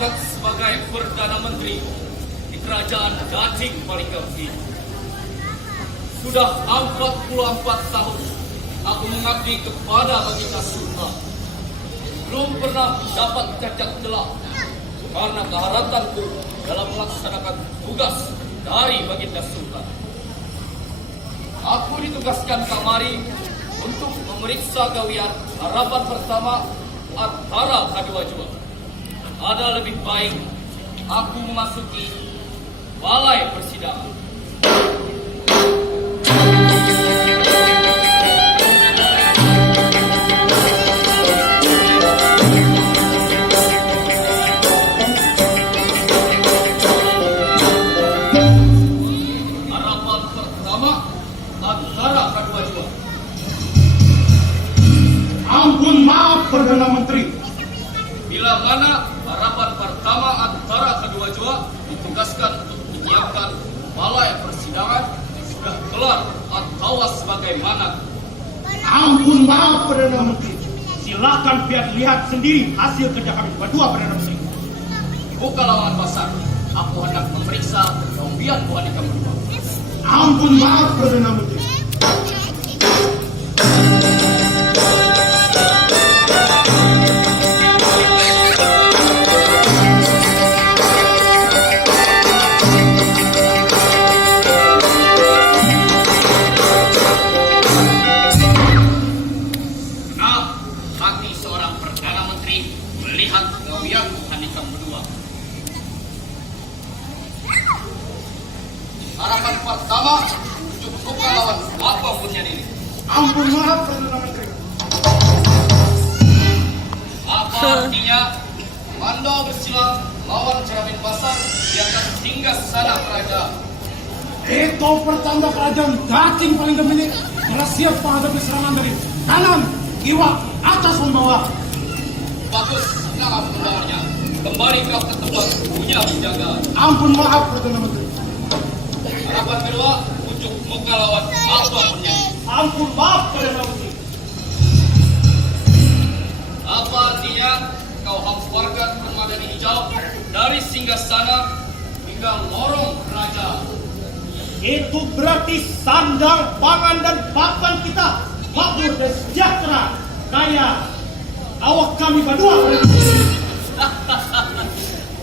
Pangkat sebagai Perdana Menteri di Kerajaan Dacing Palinggang ini. Sudah 44 tahun aku mengabdi kepada Baginda Sultan. Belum pernah dapat cacat celah karena keharatanku dalam melaksanakan tugas dari Baginda Sultan. Aku ditugaskan kamari untuk memeriksa gawian harapan pertama antara kedua jua. Ada lebih baik aku memasuki balai persidangan. Harapan pertama antara kedua jua. Ampun maaf Perdana Menteri. Bila mana harapan pertama antara kedua jua ditugaskan untuk menyiapkan balai persidangan sudah kelar atau sebagaimana. Ampun maaf Perdana Menteri. Silakan biar lihat sendiri hasil kerja kami berdua Perdana Menteri. Buka lawangan pasar. Aku hendak memeriksa ketombian Bu Andika berdua. Ampun maaf Perdana Menteri. Hati seorang Perdana Menteri melihat gawian Bu Andika berdua. Harapan pertama untuk buka lawan apa punya diri. Ampun maaf Perdana Menteri. Apa artinya Mando bersilang lawan Cermin Pasar di atas hingga sana kerajaan. Itu pertanda kerajaan Dacing Palinggang ini telah siap menghadapi serangan dari kanan, kiri, atas dan bawah. Bagus, nama pembawanya. Kembali kau ke tempat punya penjagaan. Ampun maaf Perdana Menteri. Harapan kedua untuk muka lawan apa punya. Ampun maaf Perdana Menteri. Apa artinya kau hamparkan permadani hijau dari singgasana hingga lorong kerajaan. Itu berarti sandang, pangan, dan papan kita makmur dan sejahtera. Kaya awak kami berdua.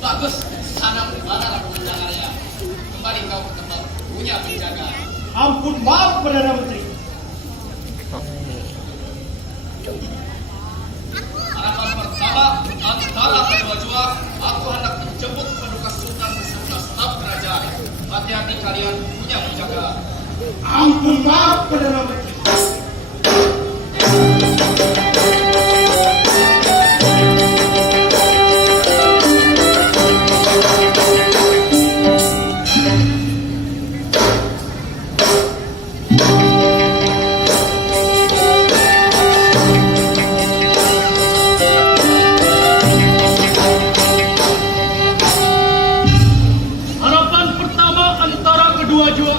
Bagus, sana mana penjagaan. Kembali kau ke tempat punya penjagaan. Ampun maaf Perdana Menteri. Harapan pertama antara kedua jua, aku hendak menjemput Paduka Sultan beserta staf kerajaan. Hati-hati kalian punya penjagaan. Ampun maaf Perdana Menteri. Harapan pertama antara kedua jua.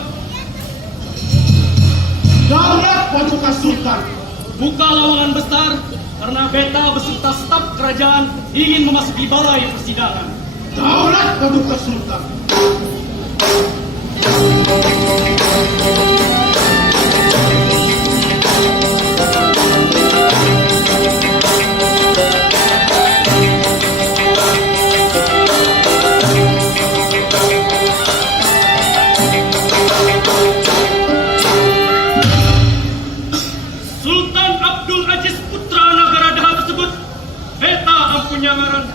Daulat Paduka Sultan. Buka lawangan besar karena beta beserta staf kerajaan ingin memasuki balai persidangan. Daulat Paduka Sultan. Sultan Abdul Aziz Putra Negara Daha tersebut, beta ampunya ngaran,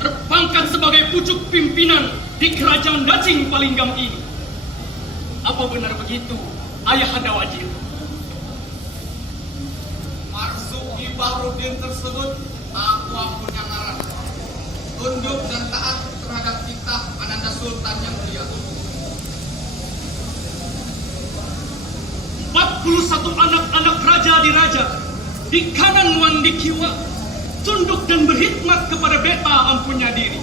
terpangkat sebagai pucuk pimpinan di Kerajaan Dacing Palinggang ini. Apa benar begitu, Ayahanda Wajir? Marzuki Bahrudin tersebut aku ampunya ngaran. Tunduk dan taat terhadap titah Ananda Sultan yang mulia. 41 anak-anak raja diraja di kanan wan di kiwa, tunduk dan berkhidmat kepada beta ampunya diri.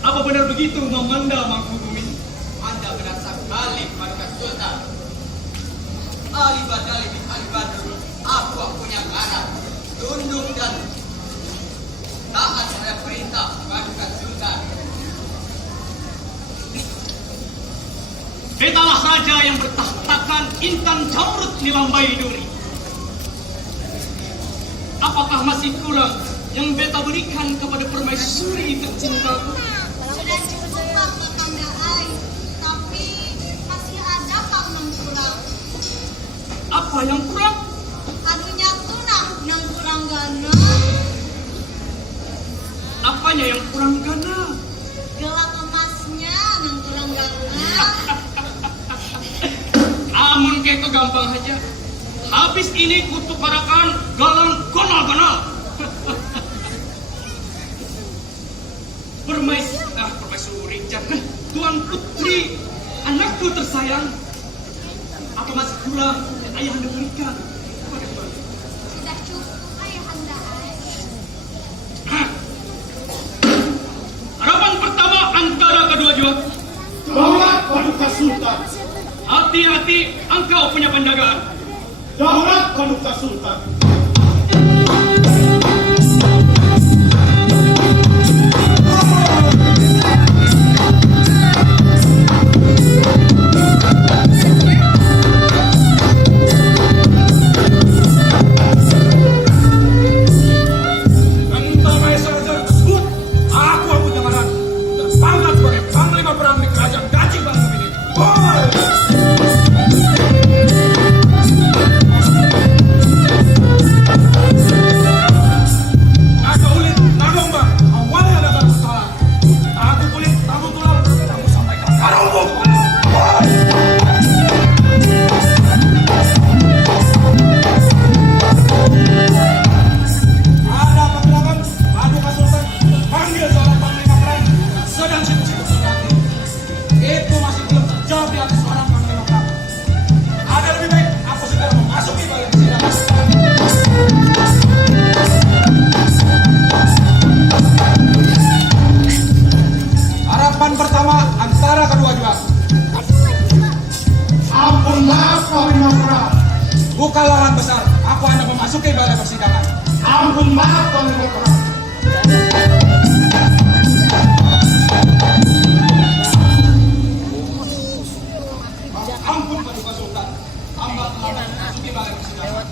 Apa benar begitu Mamanda Mangkubumi? Anda benar sekali Paduka Sultan. Ali Badali bin Ali Badr, aku punya ngaran. Tunduk dan taat ada perintah Paduka Sultan. Betalah raja yang bertahtakan Intan Jamrud Nilambai Duri. Apakah masih kurang yang beta berikan kepada permaisuri tercintaku? Sudah cukup Pak Kakanda Ai, tapi masih ada Pak yang kurang. Apa yang kurang? Adunya tunah yang kurang gana. Apanya yang kurang gana? Gelang emasnya yang kurang gana. Amun kayak gampang aja. Habis ini kutukarakan galang gonal-gonal. Permaisuri, Tuan Putri, anakku tersayang. Apa masih kurang yang ayah anda berikan kepada Tuan? Sudah cukup Ayahanda Ai. Harapan pertama antara kedua jiwa. Daulat Paduka Sultan. Hati-hati, engkau punya penjagaan. Daulat Paduka Sultan. Entah Maesar tersebut, aku Abu Jamaran terpangkat sebagai panglima perang di kerajaan Dacing Balingam ini. Boy! Naga ulit, nadomba, awalnya datang bersalah. Aku kulit, tamu tulang, kamu sampaikan secara umum. Boy! Ada pengerangan, Paduka Sultan panggil seorang panglima perang sedang sibuk-sibuk berlatih. Itu masih belum terjawab di atas seorang panglima perang. Ada lebih baik aku segera memasuki balai persidangan. Harapan pertama antara kedua juara. Ampun maaf Panglima Perang. Buka lahan besar, aku hendak memasuki balai persidangan. Ampun maaf Panglima Perang. Ampun Paduka Sultan, hamba telah memasuki balai persidangan.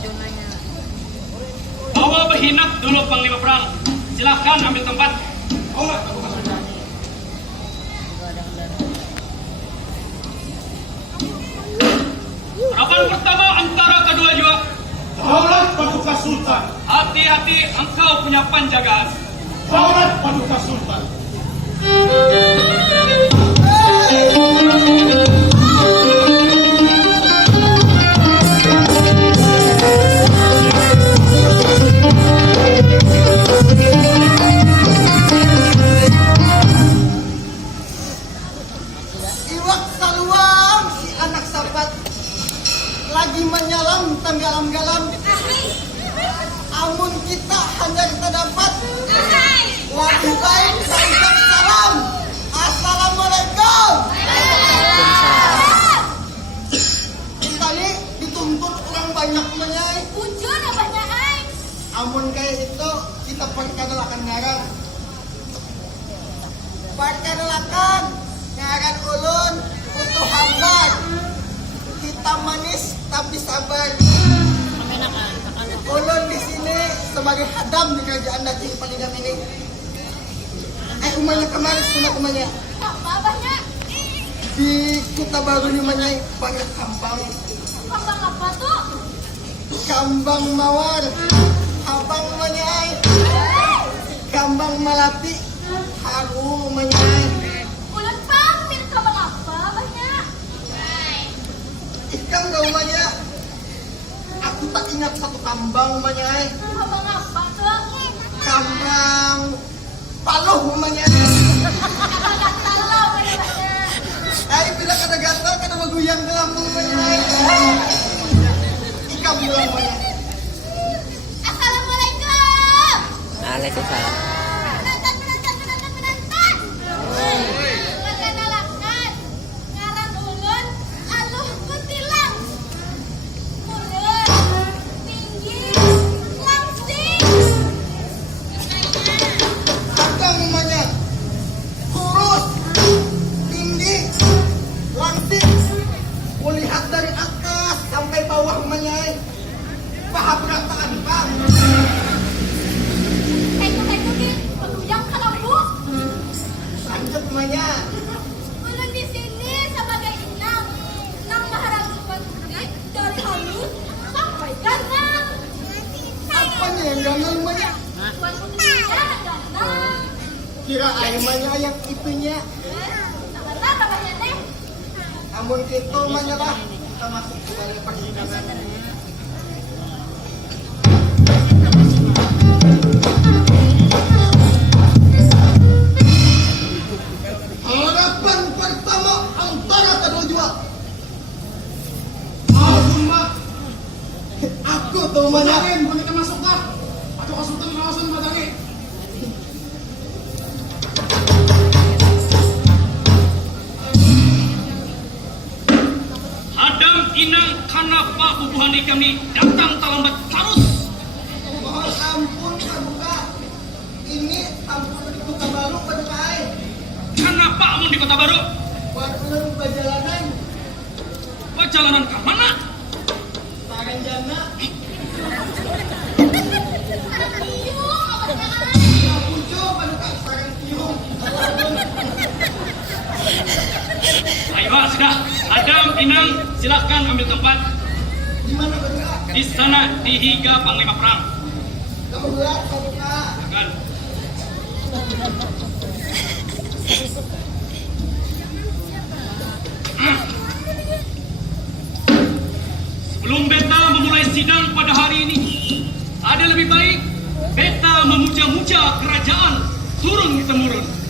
Bawa berhinap dulu panglima perang. Silahkan ambil tempat. Oleh Paduka Sultan. Harapan pertama antara kedua jiwa. Daulat Paduka Sultan. Hati-hati, engkau punya penjagaan. Daulat Paduka Sultan. Iwak saluang si anak sapat lagi menyalam tenggelam-gelam. Amun kita hanya kita dapat lebih baik kita salam. Assalamualaikum. Kita ini dituntut orang banyak menyai. Ujun banyak Ai. Amun kayak itu kita perkenalkan ngarang. Perkenalkan ngarang ulun untuk hambat. Kita manis tapi sabar. Ulun di sini sebagai hadam di kerajaan Dacing Balingam ini. Umanya kemarin sunat umanya Apa banyak? di Kota Baru ini umanya banyak kambang. Kambang apa tuh? Kambang mawar, abang umanya kambang melati, haru umanya. Ulan pamir kambang apa banyak? Ikan gak umanya. Aku tak ingat satu kambang umanya. Kambang apa tuh? Kambang paluh umanya. Gatal lah banyak. Bila kada gatal kada maguyang ke lambung umanya. Ikan bilang umanya. Assalamualaikum. Waalaikumsalam. Penonton. Perkenalkan, ngaran ulun Aluh Kutilang. Ulun tinggi, langsing. kira aing yang itunya. Nah, tambahnya teh. Amun kitu mah lah kita masuk ke dalam persidangan. Hadapan pertama antara kedua jual. Ampun mak. Aku tuh Madangin, boleh kita masuk kah? Atau kasutan kawasan Madangin? Hadam inang kanapa bubuhani kami datang terlambat terus. mohon ampun Paduka. Ini ampun di Kota Baru Paduka aing. Kenapa amun di Kota Baru? Buat ulun perjalanan Perjalanan ke mana? Saranjana Iya, Pujo Paduka Sarang Tiung. Ayo sudah. Hadam inang silahkan ambil tempat. Di mana Paduka? Di sana di Higa Panglima Perang. Kamu berat Paduka. Silakan. Sebelum beta memulai sidang pada hari ini, ada lebih baik beta memuja-muja kerajaan turun-temurun.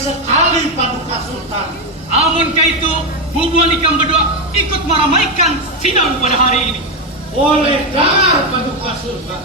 sekali Paduka Sultan. Amun kaitu bubuan ikam berdua ikut meramaikan sidang pada hari ini. Oleh dar Paduka Sultan.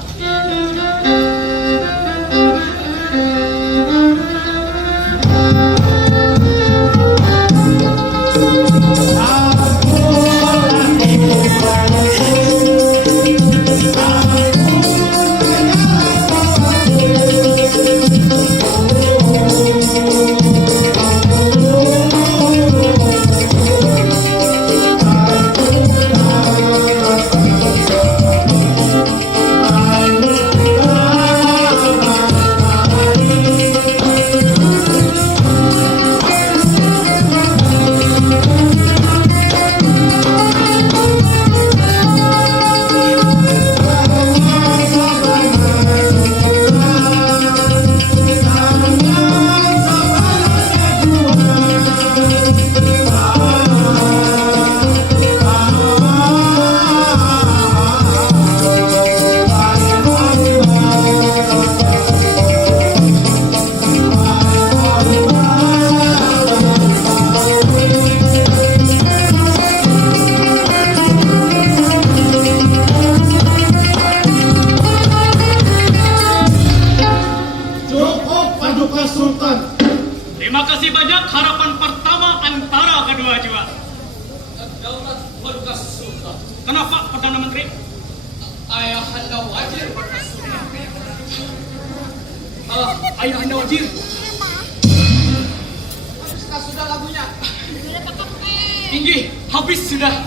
Paduka Sultan. Terima kasih banyak harapan pertama antara kedua jiwa. Daulat Paduka Sultan. Kenapa Perdana Menteri? Ayahanda Wajir Paduka Sultan. Ayah Anda wajir. Sudah lagunya. Tinggi, habis sudah.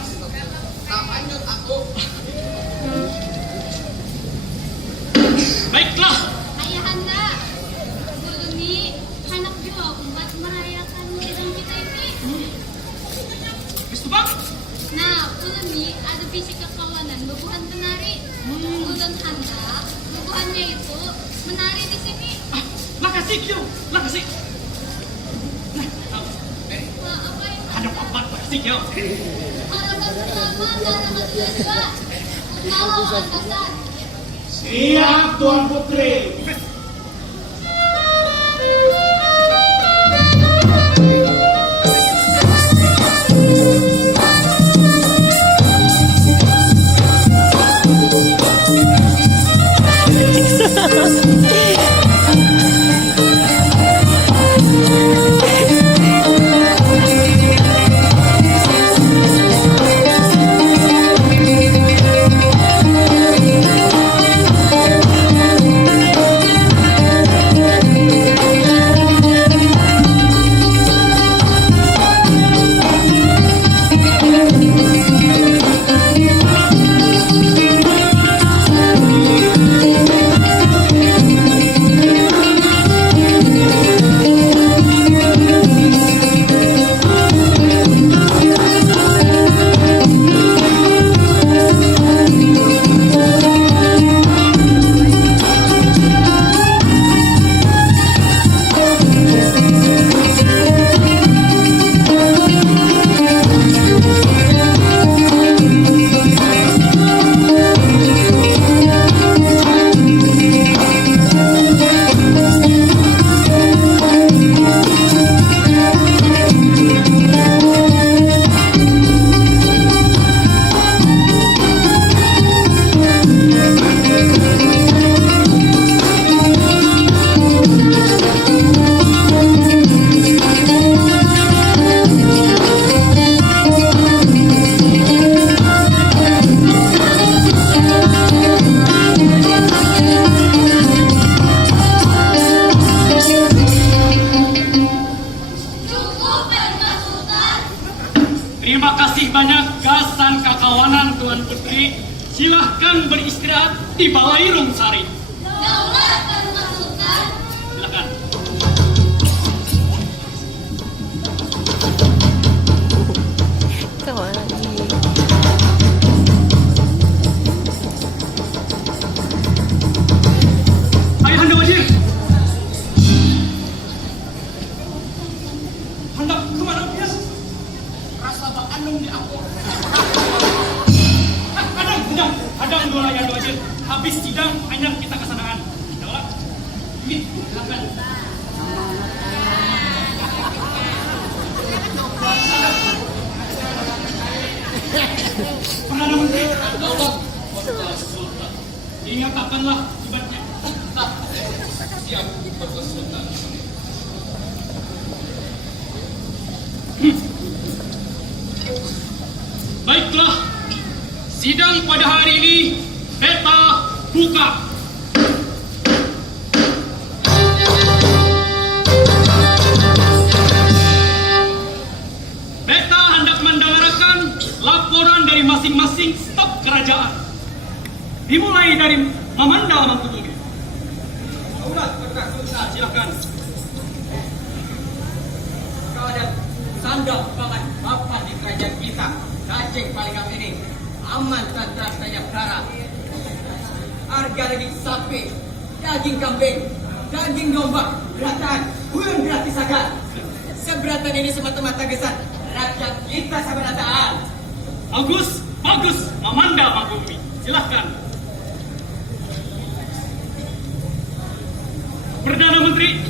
Lanjut aku. Baiklah, Ayahanda, Ulumi, anak juga umat merayakan sidang kita ini. Gusto ba? Nah, Ulumi ada visi kekawanan bubuhan penari. Ulun handa, bubuhannya itu menari di sini. Lakasik yun, lakasik. Wah, apa ya? Ada papat, lakasik yun. Harapan pertama dan harapan kedua. Kalau atasan. Siap Tuan Putri. Terima kasih banyak gasan kakawanan Tuan Putri. Silahkan beristirahat di Balai Rumsari. Daulat Paduka Sultan. Silakan. Kemana lagi? Ayahanda wajir. Hendak kemana bias? Rasa bakandung di aku. Hadang dua Ayahanda wajir. Habis sidang, hanya kita kesanaan. Daulat. Ini, silakan. Perdana Menteri, Daulat Paduka Sultan. dinyatakanlah akibatnya. Siap Paduka Sultan. Baiklah, sidang pada hari ini peta buka. Peta hendak mendengarkan laporan dari masing-masing staf kerajaan. Dimulai dari Mamanda Mangkubumi. Daulat Paduka Sultan, Silakan. keadaan sandang pangan papan di kerajaan kita, Daging Palingam ini aman tentram sejahtera. Harga daging sapi, daging kambing, daging domba, beratan, pun gratis saja. Seberatan ini semata-mata gesan rakyat kita seberataan. Bagus, bagus, Mamanda Mangkubumi. Silakan. Perdana Menteri,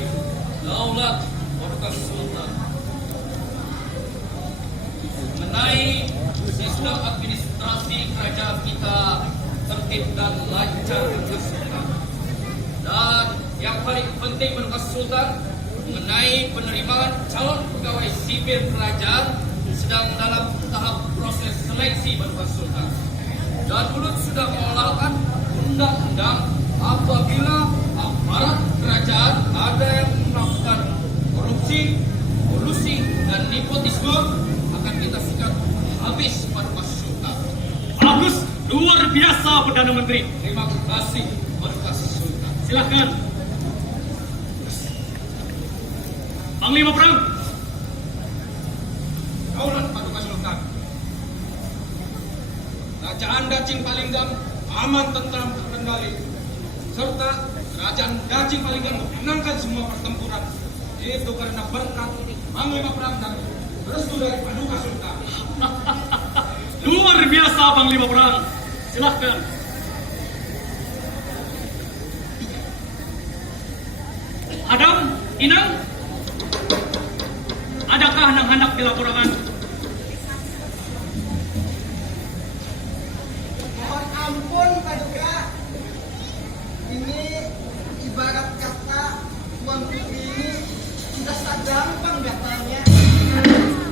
Daulat Paduka Sultan. Mengenai sistem administrasi kerajaan kita tertib dan lancar Paduka Sultan. Dan yang paling penting menurut Sultan mengenai penerimaan calon pegawai sipil kerajaan sedang dalam tahap proses seleksi menurut Sultan. Dan Bulut sudah melakukan undang-undang apabila aparat kerajaan ada yang melakukan korupsi, kolusi, dan nepotisme akan kita sikat habis menurut Sultan. Bagus, luar biasa Perdana Menteri. Terima kasih menurut Sultan. Silahkan. Panglima Perang. Daulat Paduka Sultan. Kerajaan Dacing Palinggang aman, tentram, terkendali, serta Kerajaan Dacing Palinggang memenangkan semua pertempuran. Itu karena berkat Panglima Perang dan restu dari Paduka Sultan. Luar biasa Panglima Perang. Silahkan. Adam, Inang, adakah hendak dilaporkan? Mohon ampun Paduka. Ini ibarat kata Tuan Putri ini sudah tak gampang datangnya.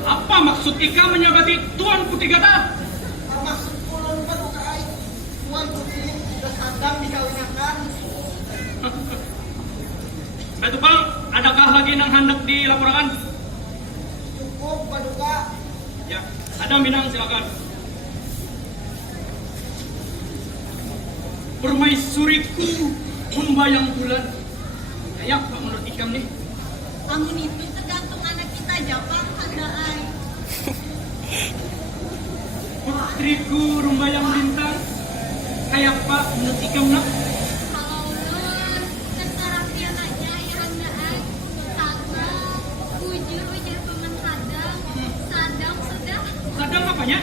Apa maksud Ika menyabati Tuan Putri Gata? Termasuk ulun Paduka Tuan Putri ini sudah sadang dikawinakan. Batu Pang, adakah lagi yang hendak dilaporkan? Cukup Paduka. Ya, Adam, Minang, silakan. Permaisuriku membayang bulan. Kayak Pak menurut Ikam nih. Amun itu tergantung anak kita Japang handaan. Putriku rumbayang bintang. Kayak Pak menurut Ikam nak. Kalau ulun terserah piananya ya handaan. Karena ujur paman sadang sudah. Sadang apanya?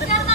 Karena